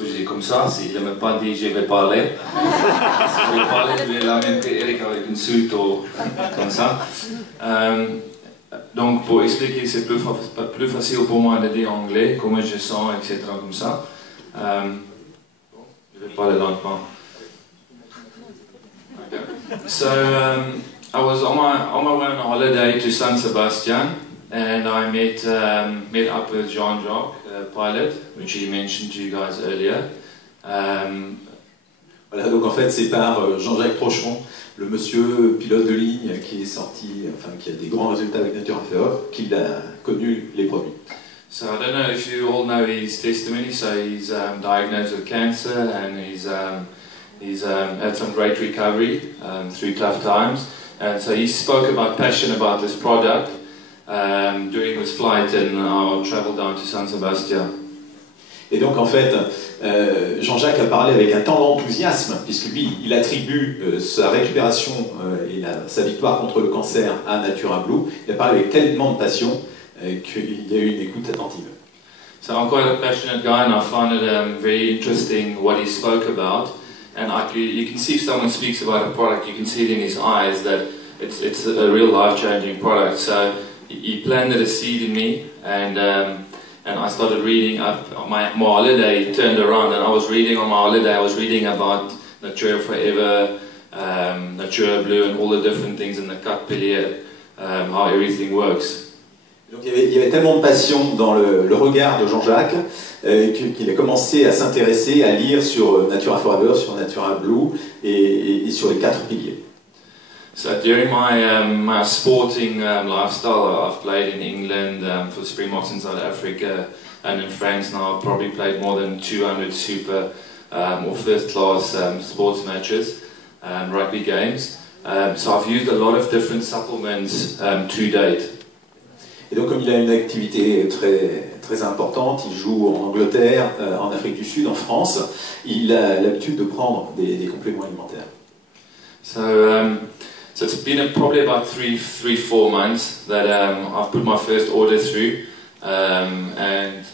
que je dis comme ça, il ne m'a pas dit je vais parler. Si je vais parler, je vais lamenter Eric avec une suite ou comme ça. Donc pour expliquer, c'est plus facile pour moi de dire anglais, comment je sens, etc. comme ça. Je vais parler lentement. Okay. So I was on my way on holiday to San Sebastian, and I met up with Jean-Jacques, pilot, which he mentioned to you guys earlier. Voilà, donc en fait c'est par Jean-Jacques Procheron, le monsieur pilote de ligne qui est sorti, enfin qui a des grands résultats avec Nature Inférieure, qu'il a connu les produits. So I don't know if you all know his testimony. So he's diagnosed with cancer, and he's had some great recovery through tough times. And so he spoke about passion about this product during his flight and our travel down to San Sebastian. Et donc en fait, Jean-Jacques a parlé avec un tant d'enthousiasme, puisque lui, il attribue sa récupération et sa victoire contre le cancer à Natura Blue. Il a parlé avec tellement de passion qu'il y a eu une écoute attentive. So I'm quite a passionate guy, and I found it very interesting what he spoke about. And you can see if someone speaks about a product, you can see it in his eyes that it's a real life-changing product. So he planted a seed in me, and I started reading up. My holiday turned around, and I was reading on my holiday. I was reading about Natura Forever, Natura Blue, and all the different things in the cut pilier, how everything works. Donc il y avait tellement de passion dans le regard de Jean-Jacques qu'il a commencé à s'intéresser, à lire sur Natura Forever, sur Natura Blue et sur les 4 piliers. So during my sporting lifestyle, I've played in England for Springboks in South Africa and in France now. I've probably played more than 200 super or first class sports matches, rugby games. So I've used a lot of different supplements to date. Et donc comme il a une activité très importante, il joue en Angleterre, en Afrique du Sud, en France, il a l'habitude de prendre des compléments alimentaires. So it's been probably about 3-4 months that I've put my first order through, and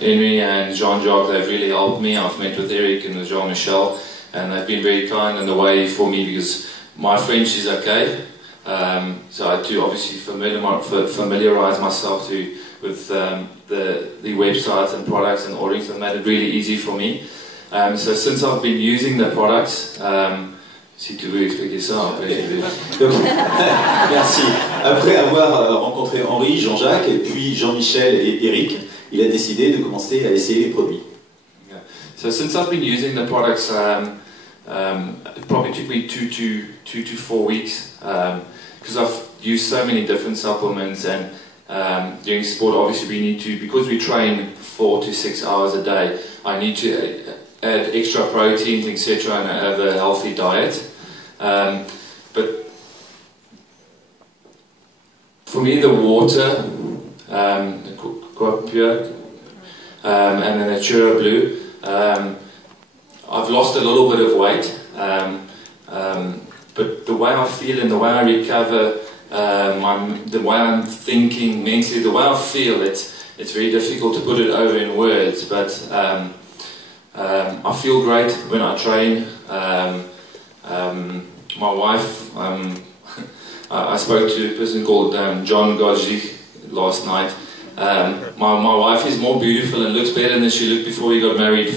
Henry and Jean-Jacques, they've really helped me. I've met with Eric and with Jean-Michel, and they've been very kind in the way for me because my French is okay. So I do obviously familiarize myself with the websites and products and ordering, so it made it really easy for me. So since I've been using the products, si tu veux expliquer ça, après je vais... Donc, merci. Après avoir rencontré Henri, Jean-Jacques et puis Jean-Michel et Eric, il a décidé de commencer à essayer les produits. Yeah. So since I've been using the products, it probably took me 2 to 4 weeks. Because I've used so many different supplements, and during sport obviously we need to, because we train 4 to 6 hours a day, I need to add extra proteins, etc., and have a healthy diet. But for me the water, the Quite Pure, and the Natura Blue, I've lost a little bit of weight. But the way I feel and the way I recover, the way I'm thinking mentally, the way I feel, it's very difficult to put it over in words, but I feel great when I train. My wife, I spoke to a person called John Gojik last night. My wife is more beautiful and looks better than she looked before we got married.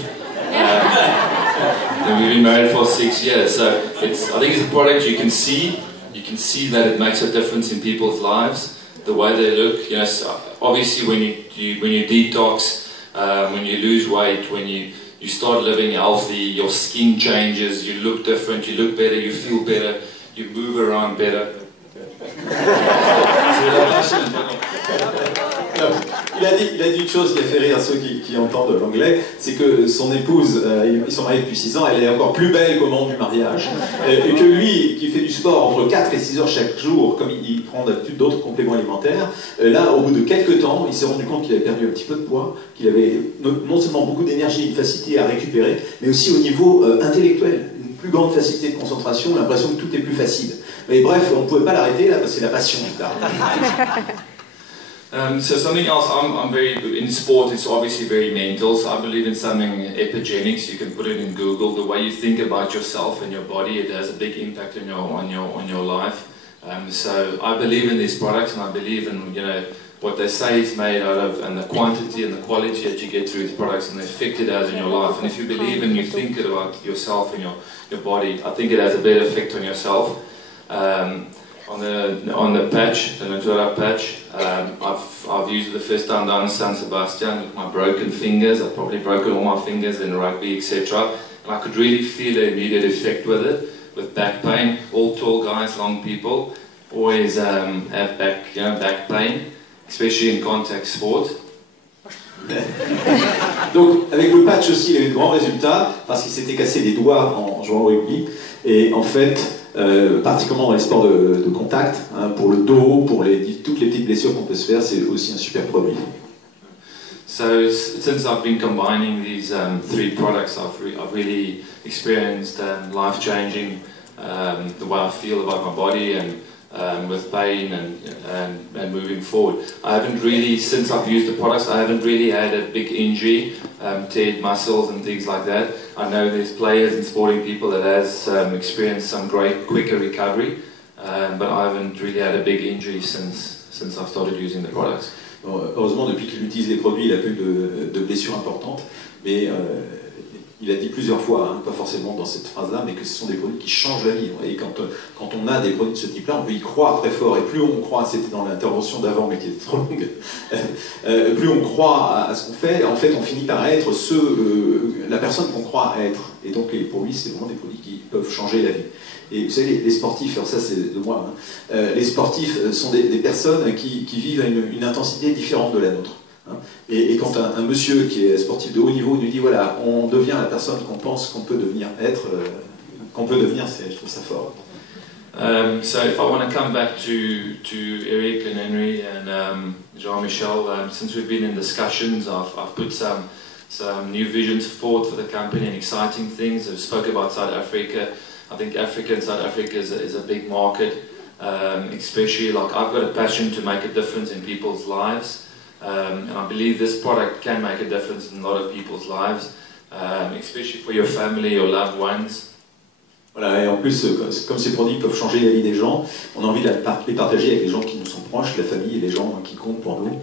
And we've been married for 6 years, so I think it's a product you can see that it makes a difference in people's lives, the way they look. You know, so obviously when you detox, when you lose weight, when you start living healthy, your skin changes, you look different, you look better, you feel better, you move around better. Il a dit une chose qui a fait rire ceux qui entendent l'anglais, c'est que son épouse, ils sont mariés depuis 6 ans, elle est encore plus belle qu'au moment du mariage, et que lui, qui fait du sport entre 4 et 6 heures chaque jour, comme il prend d'habitude d'autres compléments alimentaires, là, au bout de quelques temps, il s'est rendu compte qu'il avait perdu un petit peu de poids, qu'il avait non seulement beaucoup d'énergie, une facilité à récupérer, mais aussi au niveau intellectuel, une plus grande facilité de concentration, l'impression que tout est plus facile. Mais bref, on ne pouvait pas l'arrêter là, parce que c'est la passion. So something else, I'm very, in sport it's obviously very mental, so I believe in something epigenetics. You can put it in Google. The way you think about yourself and your body, it has a big impact on your life. So I believe in these products, and I believe in, you know, what they say it's made out of, and the quantity and the quality that you get through these products, and the effect it has in your life. And if you believe and you think about yourself and your body, I think it has a better effect on yourself. On the patch, the Natura patch, I've used it the first time down in San Sebastian with my broken fingers. I've probably broken all my fingers in rugby, etc. And I could really feel the immediate effect with it, with back pain. All tall guys, long people, always have back pain, especially in contact sport. Donc avec le patch aussi, il a eu de grands résultats parce qu'il s'était cassé les doigts en jouant au rugby. Et en fait, particulièrement dans les sports de contact, hein, pour le dos, pour toutes les petites blessures qu'on peut se faire, c'est aussi un super produit. So since I've been combining these three products, I've really experienced life-changing the way I feel about my body and with pain and moving forward. I haven't really, since I've used the products, I haven't really had a big injury, teared muscles and things like that. I know there's players and sporting people that has experienced some great quicker recovery, but I haven't really had a big injury since I've started using the products. Bon, heureusement, depuis qu'il utilise les produits, il a plus de blessures importantes, mais il a dit plusieurs fois, hein, pas forcément dans cette phrase-là, mais que ce sont des produits qui changent la vie. Et quand on a des produits de ce type-là, on peut y croire très fort. Et plus on croit, c'était dans l'intervention d'avant, mais qui était trop longue, plus on croit à ce qu'on fait, en fait, on finit par être la personne qu'on croit être. Et donc, pour lui, c'est vraiment des produits qui peuvent changer la vie. Et vous savez, les sportifs, alors ça c'est de moi, hein, les sportifs sont des personnes qui vivent à une intensité différente de la nôtre. Et quand un monsieur qui est sportif de haut niveau nous dit voilà, on devient la personne qu'on pense qu'on peut devenir je trouve ça fort. So if I want to come back to Eric and Henry and Jean-Michel, since we've been in discussions, I've put some new visions forward for the company and exciting things. I've spoke about South Africa. I think Africa and South Africa is a big market, especially like I've got a passion to make a difference in people's lives. And I believe this product can make a difference in a lot of people's lives, especially for your family, your loved ones. Voilà, et en plus, comme ces produits peuvent changer la vie des gens, on a envie de les partager avec les gens qui nous sont proches, la famille et les gens qui comptent pour nous.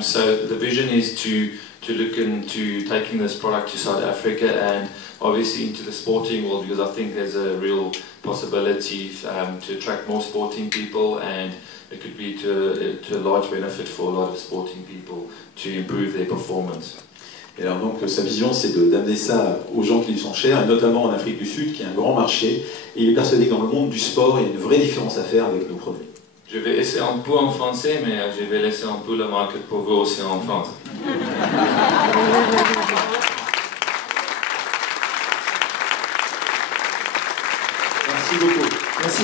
So the vision is to look into taking this product to South Africa and obviously into the sporting world, because I think there's a real possibility to attract more sporting people, and it could be to a large benefit for a lot of sporting people to improve their performance. Et alors donc sa vision c'est d'amener ça aux gens qui lui sont chers, et notamment en Afrique du Sud qui est un grand marché, et il est persuadé que dans le monde du sport il y a une vraie différence à faire avec nos produits. Je vais essayer un peu en français, mais je vais laisser un peu la marque pour vous aussi en France. Merci beaucoup. Merci.